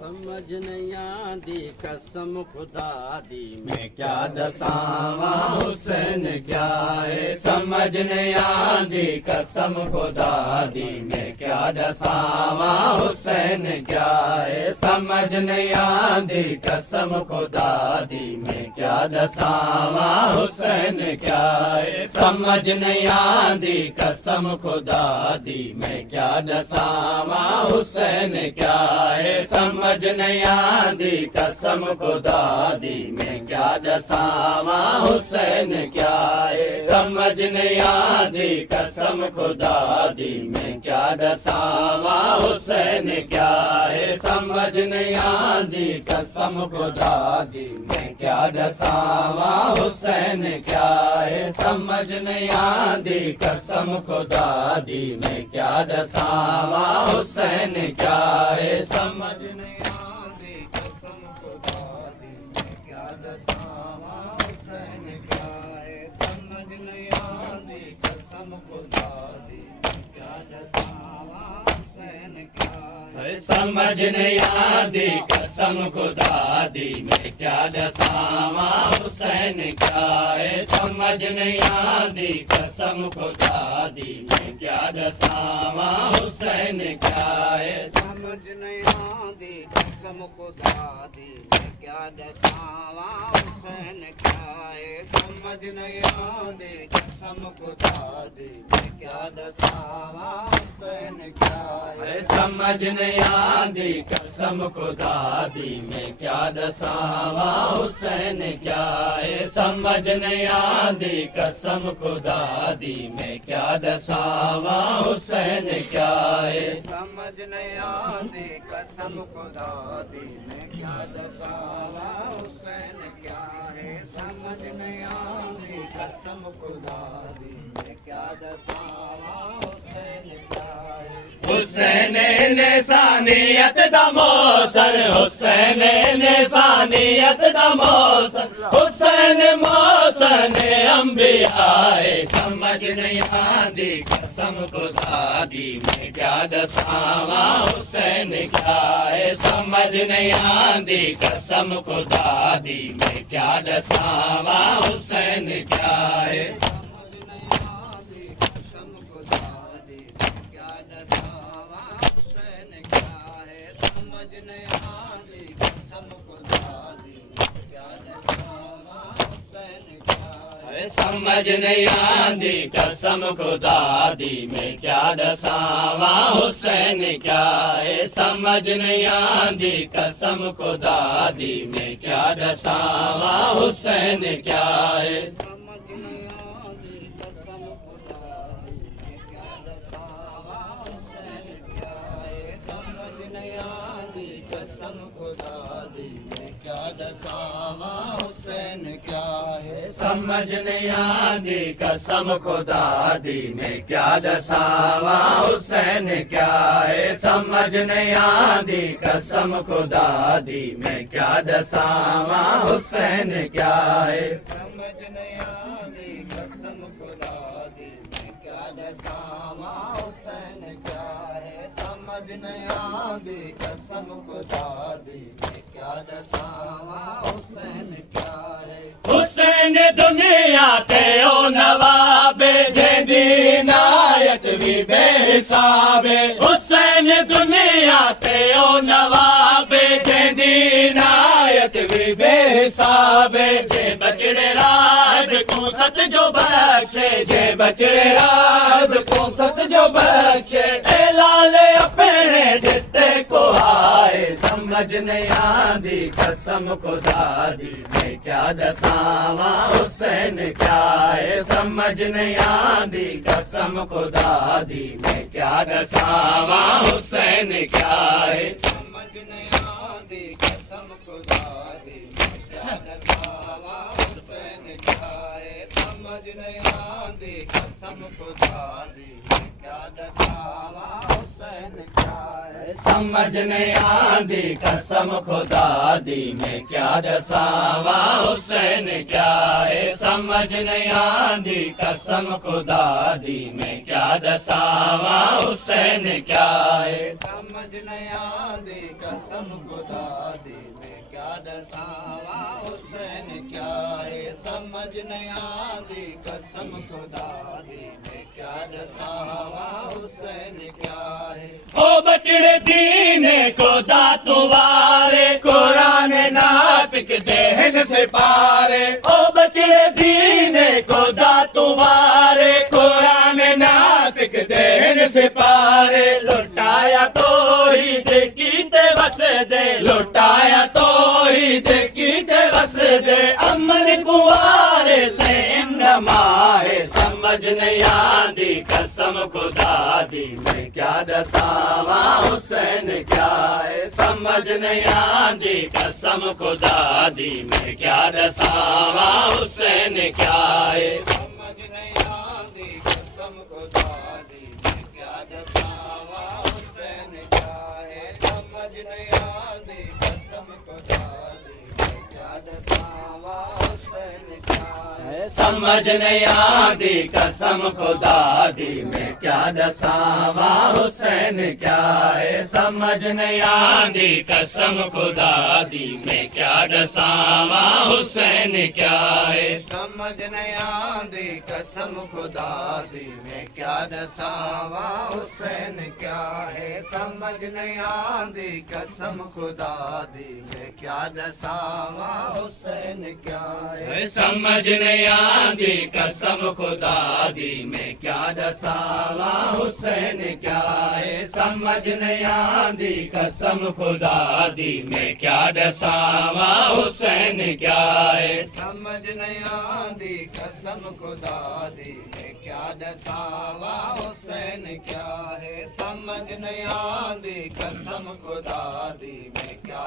समझ नहीं आती कसम खुदा दी मैं क्या दसावा हुसैन क्या है। समझ नहीं आती कसम खुदा दी मैं क्या दसावा हुसैन क्या है। समझ नहीं आती कसम खुदा दी मैं क्या दसावा हुसैन क्या है। समझ नहीं आती कसम खुदा दी मैं क्या दसावा हुसैन क्या है। समझ नहीं आती कसम खुदा दी मैं क्या दसावा हुसैन क्या है। समझ नहीं आती कसम खुदा दी मैं क्या दसावा हुसैन क्या है। समझ नहीं आती कसम खुदा दी मैं क्या दसावा हुसैन क्या है। समझ नहीं आती कसम खुदा दी मैं क्या दसावा हुसैन क्या है। समझ नहीं आती कसम खुदा दी मैं क्या दसावा हुसैन क्या है। समझ नहीं आती कसम खुदा दी मैं क्या दसावा हुसैन क्या है। समझ नहीं आती कसम खुदा दी मैं क्या दसावा हुसैन क्या है। समझ नहीं आती कसम खुदा दी मैं क्या दसावा हुसैन क्या है। समझ नहीं आती कसम खुदा दी मैं क्या दसावा हुसैन क्या है। समझ नहीं आती कसम खुदा दी मैं क्या दसावा हुसैन क्या है। समझ नहीं आती कसम खुदा दी मैं क्या दसावा हुसैन क्या है। समझ नहीं आती कसम खुदा दी मैं क्या दसावा हुसैन क्या है। समझ नहीं आती कसम खुदा दी मैं क्या दसावा हुसैन क्या है। समझ नहीं आती कसम खुदा दी मैं क्या दसावा हुसैन क्या है। हुसैन ने सानियत दा मौसन हुसैन ने सानियत दा मौसन हुसैन मौसन अंबियाए। समझ नहीं आती कसम खुदा दी मैं क्या दसावा हुसैन क्या है। समझ नहीं आती कसम खुदा दी मैं क्या दसावा हुसैन क्या है। समझ नहीं आती कसम खुदा दी मैं क्या दसावा हुसैन क्या है। समझ नहीं आती कसम खुदा दी मैं क्या दसावा हुसैन क्या है। समझ नहीं आती कसम खुदा दी मैं क्या दसावा हुसैन क्या है। समझ नहीं आती कसम खुदा दी मैं क्या दसावा हुसैन क्या है। समझ नहीं आती कसम खुदा दी मैं क्या दसावा हुसैन क्या है। समझ नहीं आती कसम खुदा दी मैं क्या दसावा हुसैन क्या है। समझ नहीं आती कसम खुदा दी मैं क्या दसावा हुसैन क्या है। समझ नहीं आती कसम खुदा दी मैं क्या दसावा हुसैन क्या है। हुसैन दुनिया ते ओ नवाबे जेदी नायत भी बेहिसाबे। हुसैन दुनिया ते ओ नवाबे जेदी नायत भी बेहिसाबे। जे बचड़े राब को सत जो बख्शे जे बचड़े राब को सत जो बख्शे। ए लाले अपने दिते को आए। समझ नहीं आती कसम खुदा दी मैं क्या दसावा हुसैन क्या है। समझ नहीं आती कसम खुदा दी मैं क्या दसावा हुसैन क्या है। समझ नहीं आती कसम खुदा दी मैं क्या दसावा हुसैन क्या है। समझ नहीं आती कसम खुदा दी मैं क्या दसावा हुसैन क्या है। समझ नहीं आंदी कसम खुदा दी मैं क्या दसावा हुसैन क्या है समझ नहीं आंदी कसम खुदा दी मैं क्या दसावा हुसैन क्या है समझ नहीं आंदी कसम खुदा दी मैं क्या दसावा हुसैन क्या है समझ नहीं आंदी कसम खुदा दी मैं क्या दसावा हुसैन क्या है ओ बचड़े दीने को दातुवारे कुरान नातिक देहन से पारे ओ बचड़े दीने को दातुवारे कुरान नातिक देहन से पारे लुटाया तो ही देखी ते बस दे लुटाया तो ही देखी ते बस दे अमन कुआरे से इन्नमाए समझ नहीं आंदी कसम खुदा दी मैं क्या दसावा हुसैन क्या है समझ नहीं आंदी कसम खुदा दी मैं क्या दसावा हुसैन क्या है समझ नहीं आंदी कसम खुदा दी मैं क्या दसावा हुसैन क्या है समझ नहीं आंदी कसम खुदा दी मैं क्या दसावा हुसैन क्या है समझ नहीं आंदी कसम खुदा दी मैं क्या दसावा हुसैन क्या है समझ नहीं आंदी कसम खुदा दी मैं क्या दसावा हुसैन क्या है समझ नहीं आंदी कसम खुदा दी मैं क्या दसावा हुसैन क्या है समझ नहीं आंदी कसम खुदा दी मैं क्या दसावा हुसैन क्या है समझ नहीं आंदी कसम खुदा दी मैं क्या दसावा हुसैन क्या है समझ नहीं आंदी कसम खुदा दी मैं क्या दसावा हुसैन क्या है समझ नहीं आंदी कसम खुदा दी मैं क्या दसावा हुसैन क्या है समझ नहीं आंदी कसम खुदा दी मैं क्या